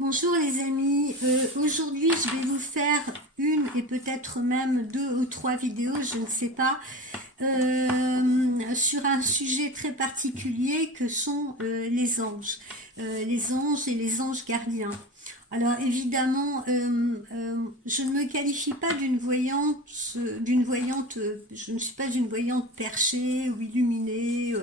Bonjour les amis, aujourd'hui je vais vous faire une et peut-être même deux ou trois vidéos, je ne sais pas, sur un sujet très particulier que sont les anges et les anges gardiens. Alors évidemment, je ne me qualifie pas je ne suis pas une voyante perchée ou illuminée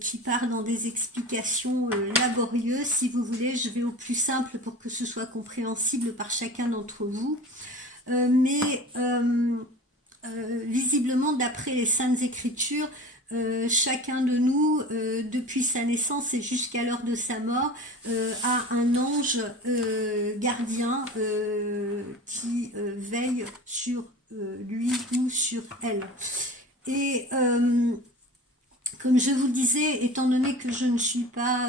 qui part dans des explications laborieuses. Si vous voulez, je vais au plus simple pour que ce soit compréhensible par chacun d'entre vous. Mais visiblement, d'après les Saintes Écritures, chacun de nous, depuis sa naissance et jusqu'à l'heure de sa mort, a un ange gardien qui veille sur lui ou sur elle. Et comme je vous le disais, étant donné que je ne suis pas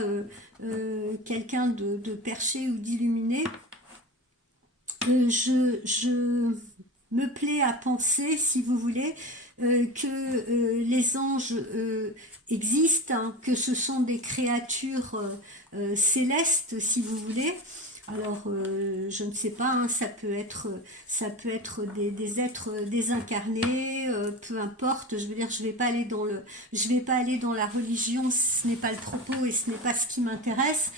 quelqu'un de perché ou d'illuminé, je me plais à penser, si vous voulez, que les anges existent, hein, que ce sont des créatures célestes, si vous voulez. Alors, je ne sais pas, hein, ça peut être des êtres désincarnés, peu importe. Je veux dire, je vais pas aller dans la religion, ce n'est pas le propos et ce n'est pas ce qui m'intéresse.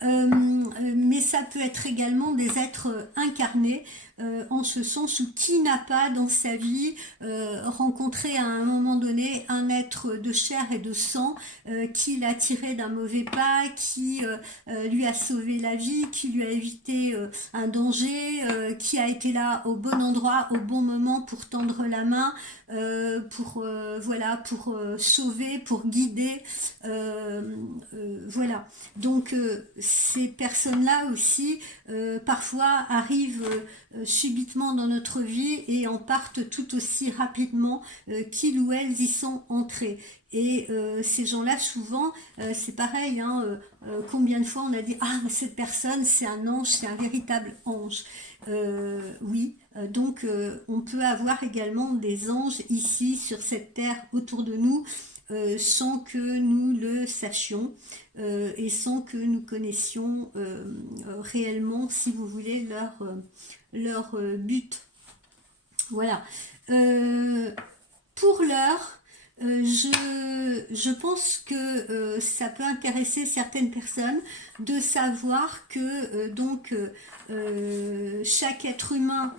Mais ça peut être également des êtres incarnés, en ce sens où qui n'a pas dans sa vie rencontré à un moment donné un être de chair et de sang qui l'a tiré d'un mauvais pas, qui lui a sauvé la vie, qui lui a évité un danger, qui a été là au bon endroit, au bon moment pour tendre la main, pour sauver, pour guider, voilà. Donc ces personnes-là aussi parfois arrivent subitement dans notre vie et en partent tout aussi rapidement qu'ils ou elles y sont entrés. Et ces gens-là, souvent, c'est pareil, hein, combien de fois on a dit « Ah, cette personne, c'est un ange, c'est un véritable ange ». Oui, donc on peut avoir également des anges ici, sur cette terre, autour de nous, sans que nous le sachions et sans que nous connaissions réellement, si vous voulez, leur but. Voilà. Euh, pour l'heure, je pense que ça peut intéresser certaines personnes de savoir que chaque être humain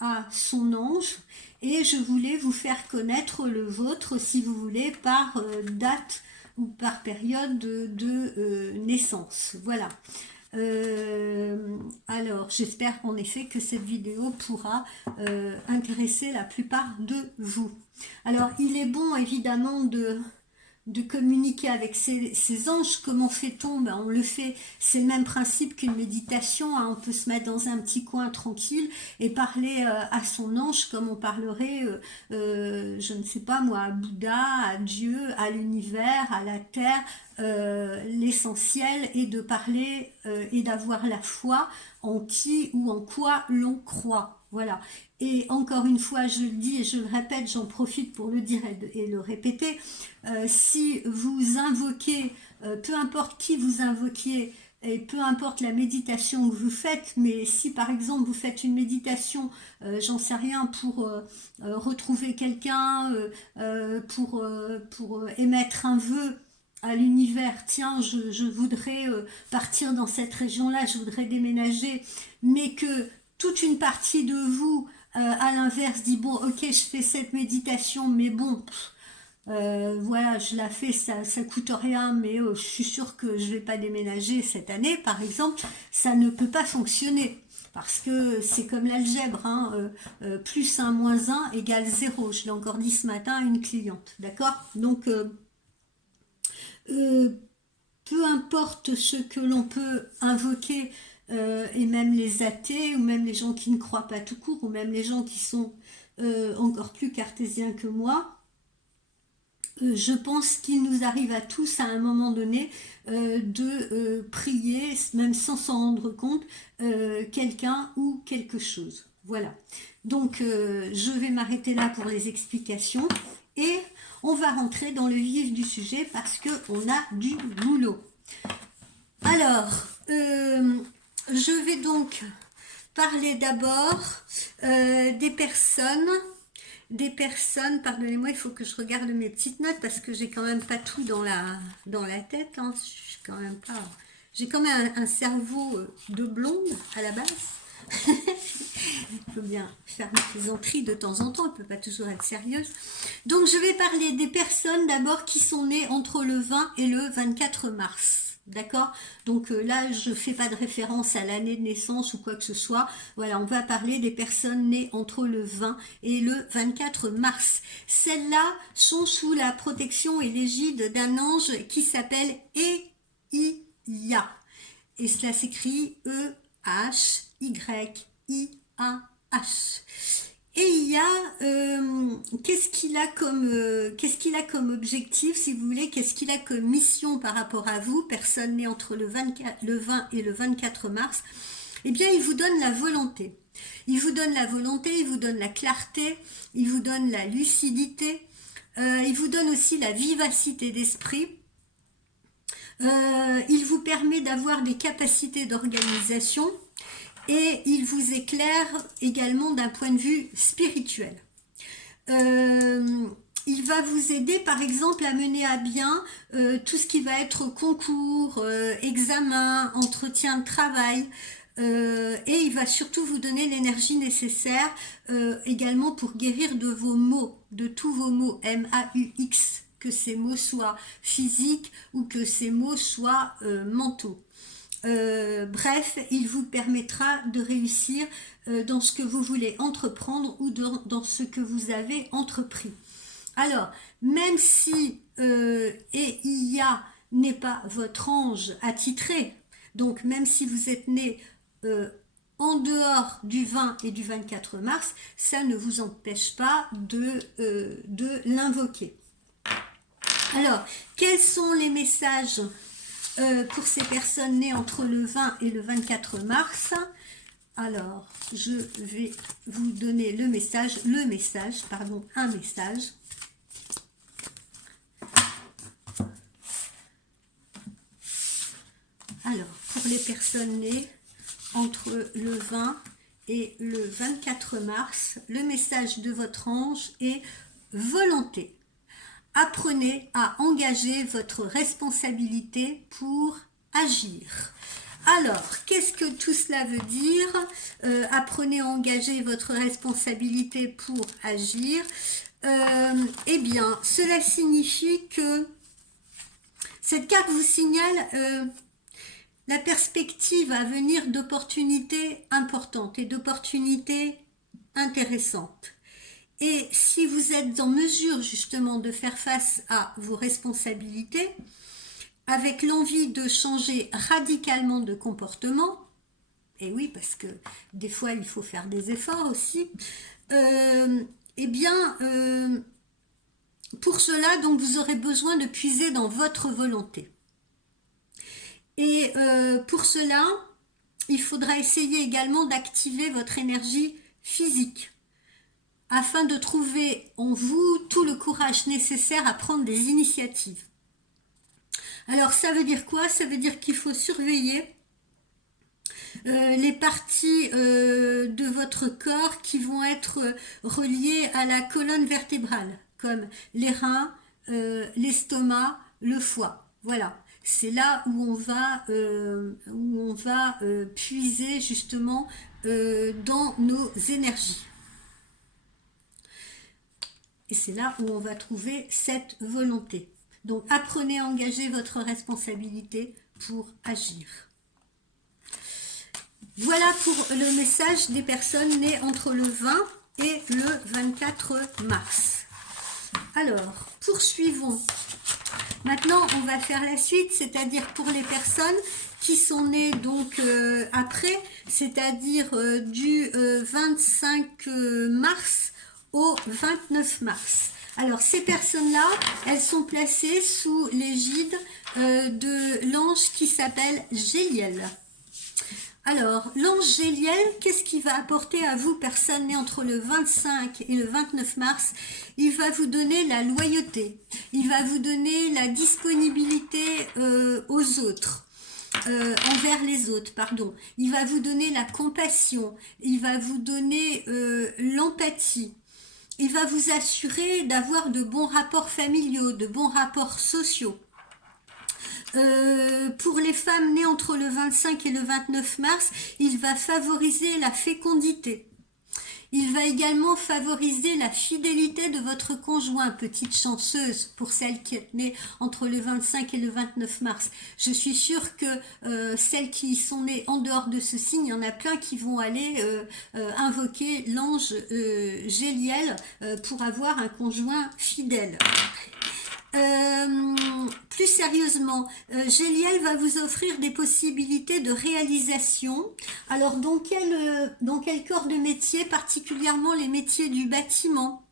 a son ange et je voulais vous faire connaître le vôtre si vous voulez par date ou par période de naissance. Voilà. Alors, j'espère en effet que cette vidéo pourra intéresser la plupart de vous. Alors, il est bon évidemment de communiquer avec ces anges. Comment fait-on? Ben, on le fait, c'est le même principe qu'une méditation, hein. On peut se mettre dans un petit coin tranquille et parler à son ange comme on parlerait, je ne sais pas moi, à Bouddha, à Dieu, à l'univers, à la terre. L'essentiel est de parler et d'avoir la foi en qui ou en quoi l'on croit. Voilà. Et encore une fois, je le dis et je le répète, j'en profite pour le dire et le répéter, si vous invoquez, peu importe qui vous invoquiez, et peu importe la méditation que vous faites, mais si par exemple vous faites une méditation, j'en sais rien, pour retrouver quelqu'un, pour émettre un vœu à l'univers, tiens, je voudrais partir dans cette région-là, je voudrais déménager, mais que toute une partie de vous, à l'inverse, dit, bon, ok, je fais cette méditation, mais bon, voilà, je la fais, ça coûte rien, mais je suis sûre que je vais pas déménager cette année, par exemple, ça ne peut pas fonctionner. Parce que c'est comme l'algèbre, hein, plus un moins un égale 0. Je l'ai encore dit ce matin à une cliente, d'accord? Donc, euh, peu importe ce que l'on peut invoquer, et même les athées, ou même les gens qui ne croient pas tout court, ou même les gens qui sont encore plus cartésiens que moi, je pense qu'il nous arrive à tous à un moment donné de prier, même sans s'en rendre compte, quelqu'un ou quelque chose. Voilà. Donc je vais m'arrêter là pour les explications et on va rentrer dans le vif du sujet parce qu'on a du boulot. Alors, je vais donc parler d'abord des personnes, pardonnez-moi, il faut que je regarde mes petites notes parce que j'ai quand même pas tout dans la tête, hein. Je suis quand même pas, j'ai quand même un cerveau de blonde à la base. Il faut bien faire des plaisanteries de temps en temps, on ne peut pas toujours être sérieuse. Donc je vais parler des personnes d'abord qui sont nées entre le 20 et le 24 mars. D'accord? Donc là, je ne fais pas de référence à l'année de naissance ou quoi que ce soit. Voilà, on va parler des personnes nées entre le 20 et le 24 mars. Celles-là sont sous la protection et l'égide d'un ange qui s'appelle Eia. Et cela s'écrit Ehyih. Et il y a, qu'est-ce qu'il a comme objectif, si vous voulez, qu'est-ce qu'il a comme mission par rapport à vous, personne née entre le 20 et le 24 mars, eh bien, il vous donne la volonté. Il vous donne la volonté, il vous donne la clarté, il vous donne la lucidité, il vous donne aussi la vivacité d'esprit. Il vous permet d'avoir des capacités d'organisation. Et il vous éclaire également d'un point de vue spirituel. Il va vous aider par exemple à mener à bien tout ce qui va être concours, examen, entretien de travail. Et il va surtout vous donner l'énergie nécessaire également pour guérir de vos maux, de tous vos maux, M-A-U-X, que ces maux soient physiques ou que ces maux soient mentaux. Bref, il vous permettra de réussir dans ce que vous voulez entreprendre ou dans ce que vous avez entrepris. Alors, même si Eia n'est pas votre ange attitré, donc même si vous êtes né en dehors du 20 et du 24 mars, ça ne vous empêche pas de l'invoquer. Alors, quels sont les messages pour ces personnes nées entre le 20 et le 24 mars? Alors, je vais vous donner un message. Alors, pour les personnes nées entre le 20 et le 24 mars, le message de votre ange est volonté. Apprenez à engager votre responsabilité pour agir. Alors, qu'est-ce que tout cela veut dire? Apprenez à engager votre responsabilité pour agir. Eh bien, cela signifie que cette carte vous signale la perspective à venir d'opportunités importantes et d'opportunités intéressantes. Et si vous êtes en mesure justement de faire face à vos responsabilités, avec l'envie de changer radicalement de comportement, et oui, parce que des fois il faut faire des efforts aussi, eh bien, pour cela, donc, vous aurez besoin de puiser dans votre volonté. Et pour cela, il faudra essayer également d'activer votre énergie physique, afin de trouver en vous tout le courage nécessaire à prendre des initiatives. Alors ça veut dire quoi? Ça veut dire qu'il faut surveiller les parties de votre corps qui vont être reliées à la colonne vertébrale, comme les reins, l'estomac, le foie. Voilà, c'est là où on va puiser justement dans nos énergies. Et c'est là où on va trouver cette volonté. Donc, apprenez à engager votre responsabilité pour agir. Voilà pour le message des personnes nées entre le 20 et le 24 mars. Alors, poursuivons. Maintenant, on va faire la suite, c'est-à-dire pour les personnes qui sont nées donc après, c'est-à-dire du 25 mars au 29 mars. Alors, ces personnes-là, elles sont placées sous l'égide de l'ange qui s'appelle Géliel. Alors, l'ange Géliel, qu'est-ce qu'il va apporter à vous, personnes nées entre le 25 et le 29 mars? Il va vous donner la loyauté, il va vous donner la disponibilité aux autres. envers les autres, pardon. Il va vous donner la compassion, il va vous donner l'empathie. Il va vous assurer d'avoir de bons rapports familiaux, de bons rapports sociaux. Pour les femmes nées entre le 25 et le 29 mars, il va favoriser la fécondité. Il va également favoriser la fidélité de votre conjoint, petite chanceuse pour celles qui est nées entre le 25 et le 29 mars. Je suis sûre que celles qui sont nées en dehors de ce signe, il y en a plein qui vont aller invoquer l'ange Géliel pour avoir un conjoint fidèle. Plus sérieusement, Géliel va vous offrir des possibilités de réalisation. Alors dans quel corps de métier, particulièrement les métiers du bâtiment,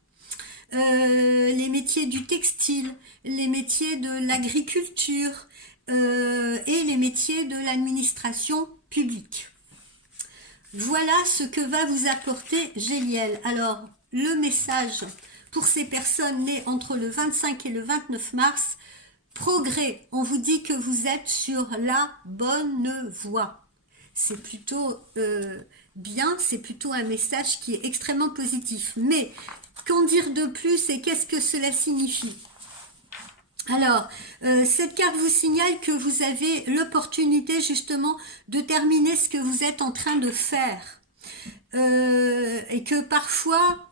les métiers du textile, les métiers de l'agriculture et les métiers de l'administration publique. Voilà ce que va vous apporter Géliel. Alors le message pour ces personnes nées entre le 25 et le 29 mars, progrès. On vous dit que vous êtes sur la bonne voie. C'est plutôt bien, c'est plutôt un message qui est extrêmement positif. Mais qu'en dire de plus et qu'est-ce que cela signifie? Alors, cette carte vous signale que vous avez l'opportunité justement de terminer ce que vous êtes en train de faire. Et que parfois,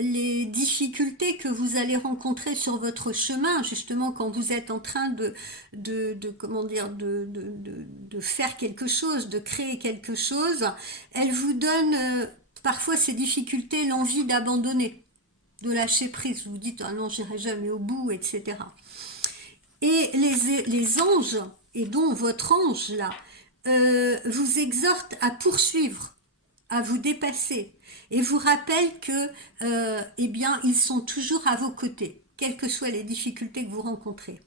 les difficultés que vous allez rencontrer sur votre chemin, justement quand vous êtes en train de faire quelque chose, de créer quelque chose, elles vous donnent parfois ces difficultés, l'envie d'abandonner, de lâcher prise. Vous vous dites ah non, j'irai jamais au bout, etc. Et les anges, et dont votre ange là, vous exhortent à poursuivre, à vous dépasser, et vous rappelle que eh bien, ils sont toujours à vos côtés, quelles que soient les difficultés que vous rencontrez.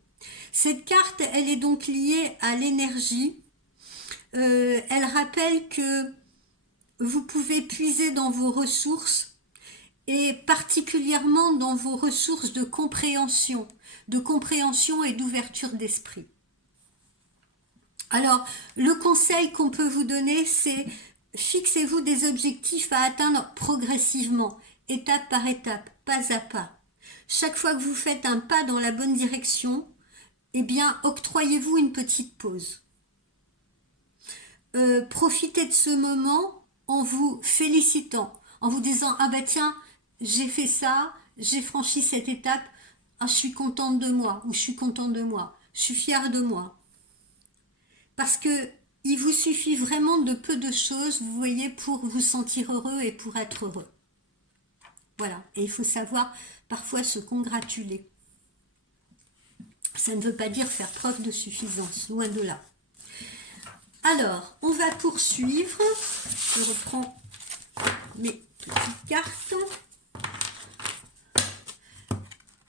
Cette carte, elle est donc liée à l'énergie. Elle rappelle que vous pouvez puiser dans vos ressources, et particulièrement dans vos ressources de compréhension et d'ouverture d'esprit. Alors, le conseil qu'on peut vous donner, c'est fixez-vous des objectifs à atteindre progressivement, étape par étape, pas à pas. Chaque fois que vous faites un pas dans la bonne direction, eh bien, octroyez-vous une petite pause. Profitez de ce moment en vous félicitant, en vous disant « Ah bah tiens, j'ai fait ça, j'ai franchi cette étape, ah, je suis contente de moi, ou je suis content de moi, je suis fière de moi. » Parce que il vous suffit vraiment de peu de choses, vous voyez, pour vous sentir heureux et pour être heureux. Voilà, et il faut savoir parfois se congratuler. Ça ne veut pas dire faire preuve de suffisance, loin de là. Alors, on va poursuivre. Je reprends mes petites cartes.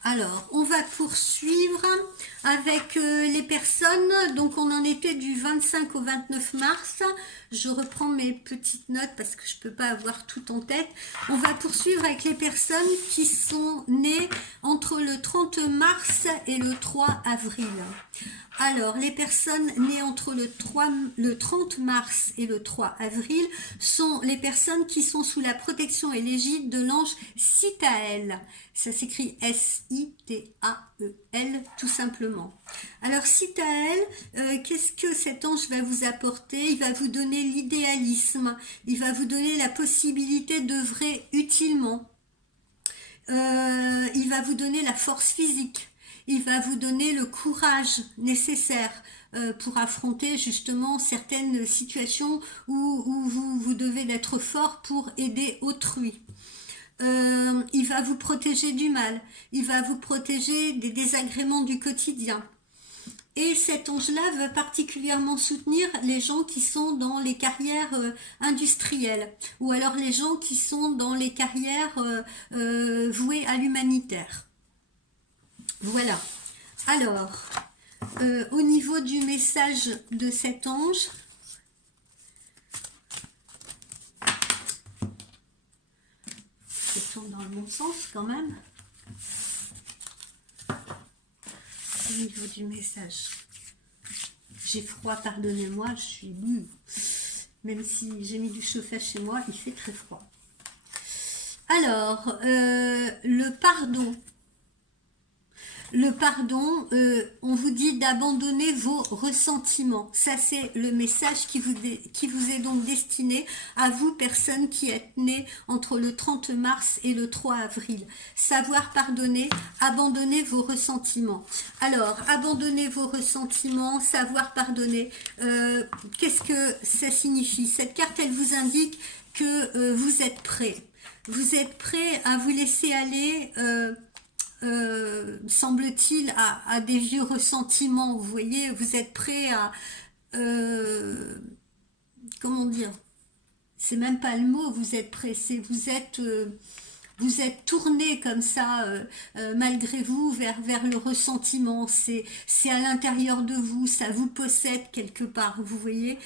Alors, on va poursuivre avec les personnes. Donc, on en était du 25 au 29 mars. Je reprends mes petites notes parce que je ne peux pas avoir tout en tête. On va poursuivre avec les personnes qui sont nées entre le 30 mars et le 3 avril. Alors, les personnes nées entre le 30 mars et le 3 avril sont les personnes qui sont sous la protection et l'égide de l'ange Sitaël. Ça s'écrit S-I-T-A-E-L, tout simplement. Alors, Sitaël, qu'est-ce que cet ange va vous apporter? Il va vous donner l'idéalisme, il va vous donner la possibilité d'œuvrer utilement. Il va vous donner la force physique. Il va vous donner le courage nécessaire pour affronter justement certaines situations où vous devez être fort pour aider autrui. Il va vous protéger du mal, il va vous protéger des désagréments du quotidien. Et cet ange-là va particulièrement soutenir les gens qui sont dans les carrières industrielles, ou alors les gens qui sont dans les carrières vouées à l'humanitaire. Voilà. Alors, au niveau du message de cet ange, je tourne dans le bon sens quand même. Au niveau du message, j'ai froid, pardonnez-moi, je suis... Même si j'ai mis du chauffage chez moi, il fait très froid. Alors, le pardon. Le pardon, on vous dit d'abandonner vos ressentiments. Ça, c'est le message qui vous est donc destiné à vous, personnes qui êtes nées entre le 30 mars et le 3 avril. Savoir pardonner, abandonner vos ressentiments. Alors, abandonner vos ressentiments, savoir pardonner, qu'est-ce que ça signifie? Cette carte, elle vous indique que vous êtes prêt. Vous êtes prêt à vous laisser aller... semble-t-il, à des vieux ressentiments. Vous voyez, vous êtes prêt à... comment dire? C'est même pas le mot, vous êtes prêt, c'est vous êtes tourné comme ça, malgré vous, vers le ressentiment. C'est à l'intérieur de vous, ça vous possède quelque part, vous voyez.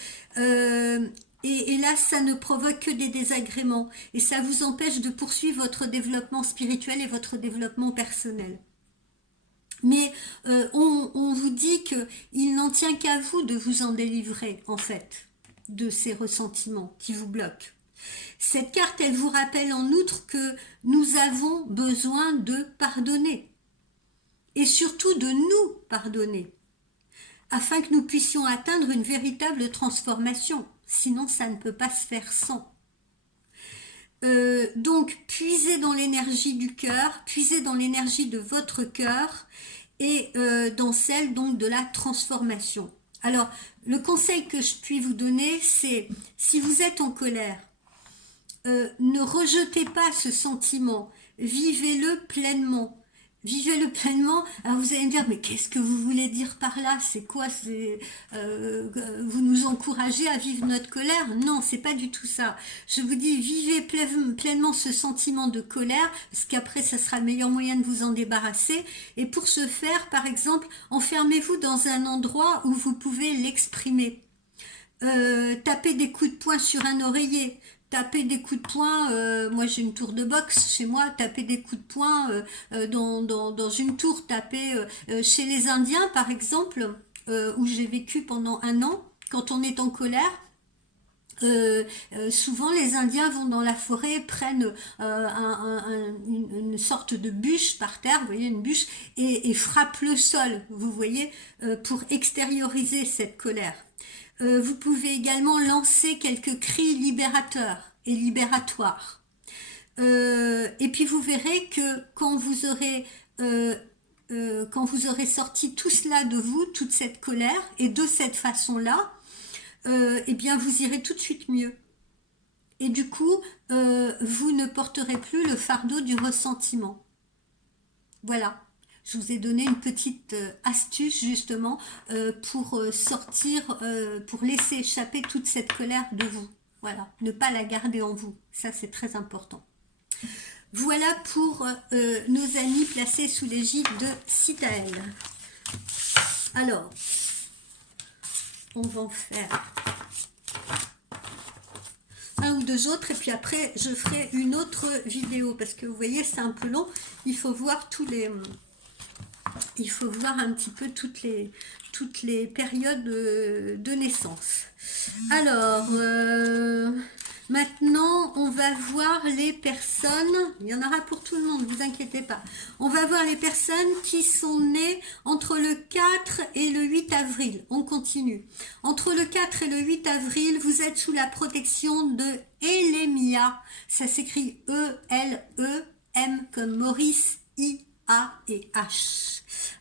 Et là, ça ne provoque que des désagréments. Et ça vous empêche de poursuivre votre développement spirituel et votre développement personnel. Mais on vous dit qu'il n'en tient qu'à vous de vous en délivrer, en fait, de ces ressentiments qui vous bloquent. Cette carte, elle vous rappelle en outre que nous avons besoin de pardonner. Et surtout de nous pardonner. Afin que nous puissions atteindre une véritable transformation. Sinon, ça ne peut pas se faire sans. Donc, puisez dans l'énergie du cœur, puisez dans l'énergie de votre cœur et dans celle donc de la transformation. Alors, le conseil que je puis vous donner, c'est si vous êtes en colère, ne rejetez pas ce sentiment, vivez-le pleinement. Vivez-le pleinement. Alors vous allez me dire, mais qu'est-ce que vous voulez dire par là? C'est quoi? Vous nous encouragez à vivre notre colère? Non, c'est pas du tout ça. Je vous dis, vivez pleinement ce sentiment de colère, parce qu'après, ça sera le meilleur moyen de vous en débarrasser. Et pour ce faire, par exemple, enfermez-vous dans un endroit où vous pouvez l'exprimer. Tapez des coups de poing sur un oreiller. Taper des coups de poing, moi j'ai une tour de boxe chez moi, taper des coups de poing dans une tour, taper chez les Indiens par exemple, où j'ai vécu pendant 1 an, quand on est en colère, souvent les Indiens vont dans la forêt, prennent une sorte de bûche par terre, vous voyez une bûche, et frappent le sol, vous voyez, pour extérioriser cette colère. Vous pouvez également lancer quelques cris libérateurs et libératoires. Et puis vous verrez que quand vous aurez sorti tout cela de vous, toute cette colère, et de cette façon-là, eh bien vous irez tout de suite mieux. Et du coup, vous ne porterez plus le fardeau du ressentiment. Voilà. Je vous ai donné une petite astuce justement pour sortir, pour laisser échapper toute cette colère de vous. Voilà, ne pas la garder en vous. Ça, c'est très important. Voilà pour nos amis placés sous l'égide de Citaël. Alors, on va en faire un ou deux autres et puis après, je ferai une autre vidéo parce que vous voyez, c'est un peu long. Il faut voir il faut voir un petit peu toutes les périodes de naissance. Alors, maintenant, on va voir les personnes, il y en aura pour tout le monde, ne vous inquiétez pas. On va voir les personnes qui sont nées entre le 4 et le 8 avril. On continue. Entre le 4 et le 8 avril, vous êtes sous la protection de Elémia. Ça s'écrit E-L-E-M comme Maurice, I-A et H.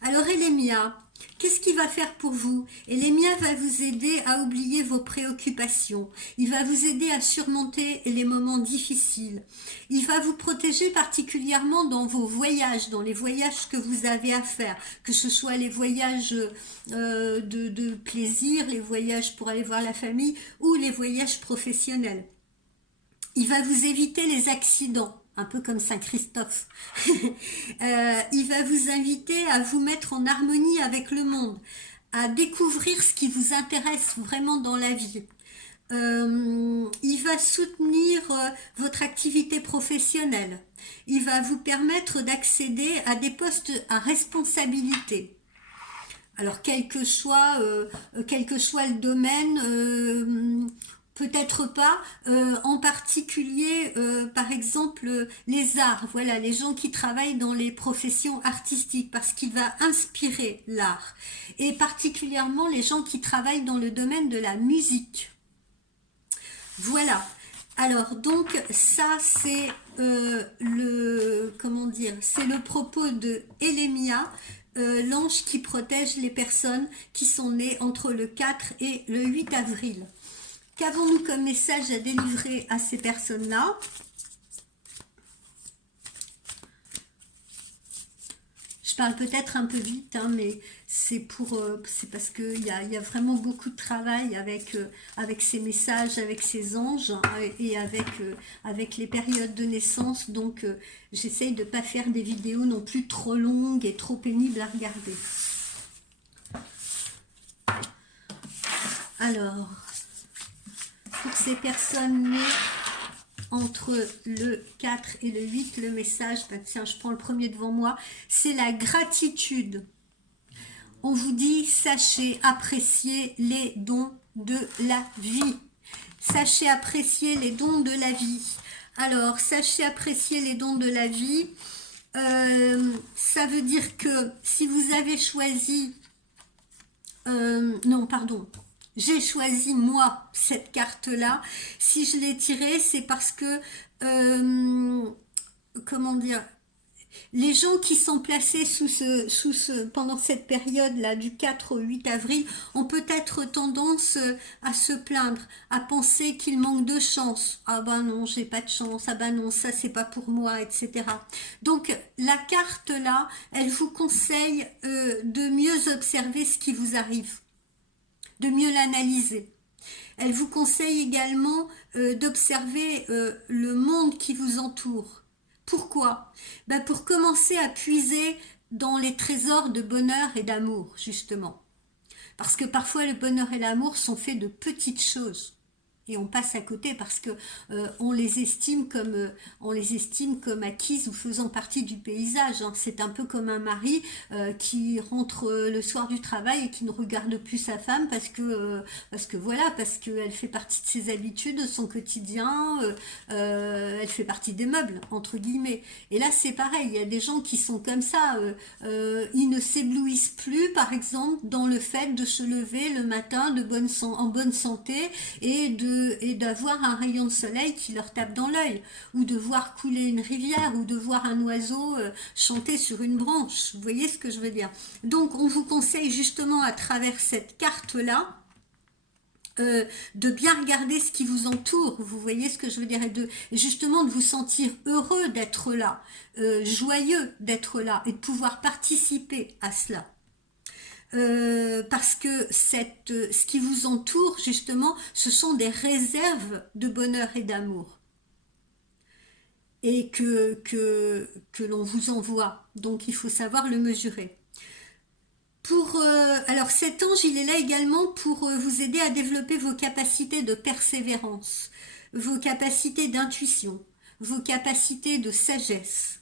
Alors Elémia, qu'est-ce qu'il va faire pour vous? Elémia va vous aider à oublier vos préoccupations. Il va vous aider à surmonter les moments difficiles. Il va vous protéger particulièrement dans vos voyages, dans les voyages que vous avez à faire, que ce soit les voyages de plaisir, les voyages pour aller voir la famille ou les voyages professionnels. Il va vous éviter les accidents. Un peu comme Saint-Christophe. Il va vous inviter à vous mettre en harmonie avec le monde, à découvrir ce qui vous intéresse vraiment dans la vie. Il va soutenir votre activité professionnelle. Il va vous permettre d'accéder à des postes à responsabilité. Alors quel que soit le domaine, peut-être pas, en particulier par exemple les arts, voilà, les gens qui travaillent dans les professions artistiques, parce qu'il va inspirer l'art, et particulièrement les gens qui travaillent dans le domaine de la musique. Voilà. Alors donc ça c'est comment dire, c'est le propos de Élémia, l'ange qui protège les personnes qui sont nées entre le 4 et le 8 avril. Qu'avons-nous comme message à délivrer à ces personnes-là? Je parle peut-être un peu vite, hein, mais c'est parce qu'il y a vraiment beaucoup de travail avec ces messages, avec ces anges, hein, et avec les périodes de naissance. Donc, j'essaye de ne pas faire des vidéos non plus trop longues et trop pénibles à regarder. Alors, pour ces personnes nées entre le 4 et le 8, le message, ben tiens, je prends le premier devant moi, c'est la gratitude. On vous dit, sachez apprécier les dons de la vie. Sachez apprécier les dons de la vie. Alors, sachez apprécier les dons de la vie, ça veut dire que si vous avez choisi, non, pardon, j'ai choisi moi cette carte-là. Si je l'ai tirée, c'est parce que, comment dire, les gens qui sont placés pendant cette période-là, du 4 au 8 avril, ont peut-être tendance à se plaindre, à penser qu'il manque de chance. Ah ben non, j'ai pas de chance. Ah ben non, ça c'est pas pour moi, etc. Donc la carte-là, elle vous conseille de mieux observer ce qui vous arrive, de mieux l'analyser. Elle vous conseille également d'observer le monde qui vous entoure. Pourquoi? Ben pour commencer à puiser dans les trésors de bonheur et d'amour, justement. Parce que parfois le bonheur et l'amour sont faits de petites choses. Et on passe à côté parce que on les estime comme acquises ou faisant partie du paysage, hein. C'est un peu comme un mari qui rentre le soir du travail et qui ne regarde plus sa femme parce qu'elle fait partie de ses habitudes, de son quotidien, elle fait partie des meubles entre guillemets. Et là c'est pareil, il y a des gens qui sont comme ça, ils ne s'éblouissent plus par exemple dans le fait de se lever le matin en bonne santé et d'avoir un rayon de soleil qui leur tape dans l'œil, ou de voir couler une rivière, ou de voir un oiseau chanter sur une branche. Vous voyez ce que je veux dire? Donc on vous conseille justement à travers cette carte-là de bien regarder ce qui vous entoure, vous voyez ce que je veux dire, et justement de vous sentir heureux d'être là, joyeux d'être là, et de pouvoir participer à cela. Parce que ce qui vous entoure, justement, ce sont des réserves de bonheur et d'amour. Et que l'on vous envoie. Donc, il faut savoir le mesurer. Alors, cet ange, il est là également pour vous aider à développer vos capacités de persévérance, vos capacités d'intuition, vos capacités de sagesse.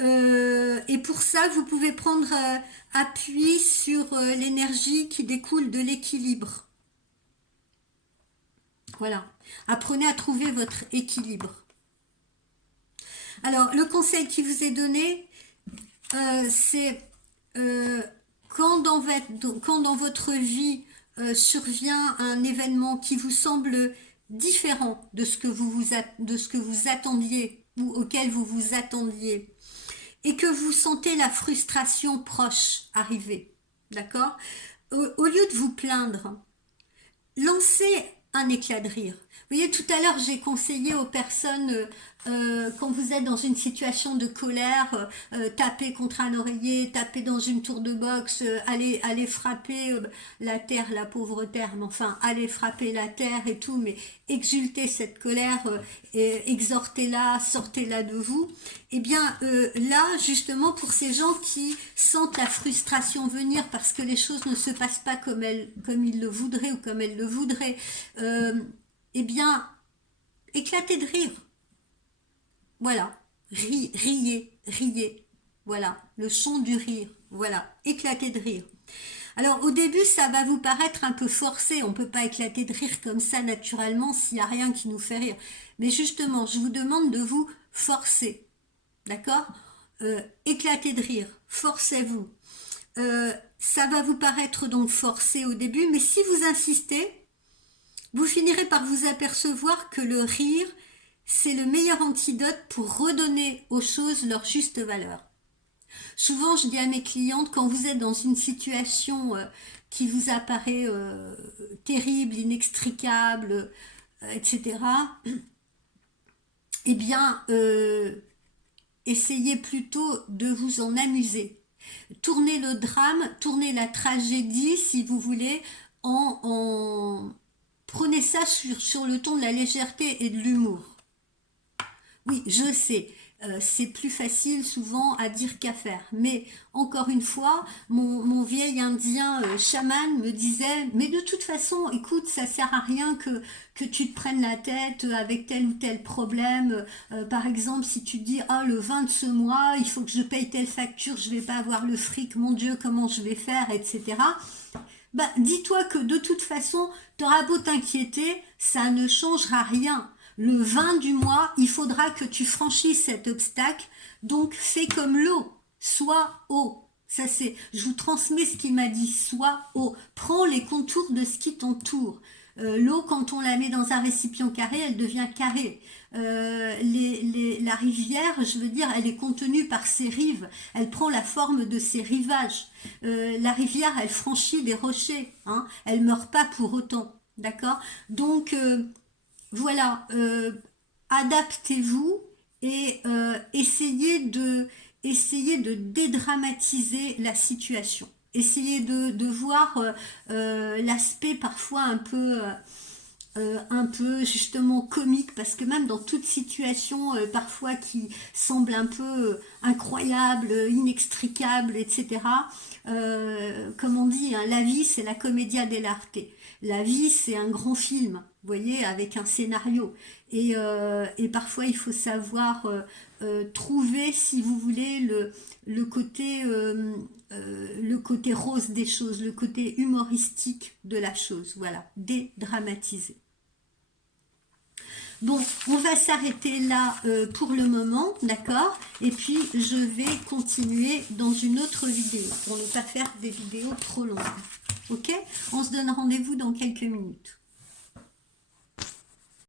Et pour ça, vous pouvez prendre appui sur l'énergie qui découle de l'équilibre. Voilà. Apprenez à trouver votre équilibre. Alors, le conseil qui vous est donné, c'est quand dans votre vie survient un événement qui vous semble différent de ce que vous attendiez ou auquel vous vous attendiez, et que vous sentez la frustration proche arriver, d'accord? Au lieu de vous plaindre, lancez un éclat de rire. Vous voyez, tout à l'heure, j'ai conseillé aux personnes, quand vous êtes dans une situation de colère, tapez contre un oreiller, tapez dans une tour de boxe, allez frapper la terre, la pauvre terre, mais enfin, allez frapper la terre et tout, mais exultez cette colère, exhortez-la, sortez-la de vous. Eh bien, là, justement, pour ces gens qui sentent la frustration venir parce que les choses ne se passent pas comme ils le voudraient ou comme elles le voudraient, eh bien, éclatez de rire. Voilà, riez, voilà, le son du rire, voilà, éclatez de rire. Alors au début, ça va vous paraître un peu forcé, on ne peut pas éclater de rire comme ça naturellement s'il n'y a rien qui nous fait rire. Mais justement, je vous demande de vous forcer, d'accord? Éclater de rire, forcez-vous. Ça va vous paraître donc forcé au début, mais si vous insistez, vous finirez par vous apercevoir que le rire, c'est le meilleur antidote pour redonner aux choses leur juste valeur. Souvent, je dis à mes clientes, quand vous êtes dans une situation qui vous apparaît terrible, inextricable, etc., eh bien, essayez plutôt de vous en amuser. Tournez le drame, tournez la tragédie, si vous voulez, prenez ça sur le ton de la légèreté et de l'humour. Oui, je sais, c'est plus facile souvent à dire qu'à faire. Mais encore une fois, mon vieil indien chaman me disait, mais de toute façon, écoute, ça sert à rien que tu te prennes la tête avec tel ou tel problème. Par exemple, si tu te dis, ah, le 20 de ce mois, il faut que je paye telle facture, je vais pas avoir le fric, mon Dieu, comment je vais faire, etc. Ben, dis-toi que de toute façon, t'auras beau t'inquiéter, ça ne changera rien. Le 20 du mois, il faudra que tu franchisses cet obstacle. Donc, fais comme l'eau. Sois eau. Ça, c'est, je vous transmets ce qu'il m'a dit. Sois eau. Prends les contours de ce qui t'entoure. L'eau, quand on la met dans un récipient carré, elle devient carrée. La rivière, je veux dire, elle est contenue par ses rives. Elle prend la forme de ses rivages. La rivière, elle franchit des rochers. Hein, elle meurt pas pour autant. D'accord? Donc, voilà, adaptez-vous et essayez de dédramatiser la situation. Essayez de voir l'aspect parfois un peu justement comique, parce que même dans toute situation parfois qui semble un peu incroyable, inextricable, etc., comme on dit, hein, la vie c'est la commedia dell'arte. La vie c'est un grand film, vous voyez, avec un scénario. Et parfois il faut savoir trouver, si vous voulez, le côté rose des choses, le côté humoristique de la chose. Voilà, dédramatiser. Bon, on va s'arrêter là pour le moment, d'accord? Et puis, je vais continuer dans une autre vidéo, pour ne pas faire des vidéos trop longues. Ok? On se donne rendez-vous dans quelques minutes.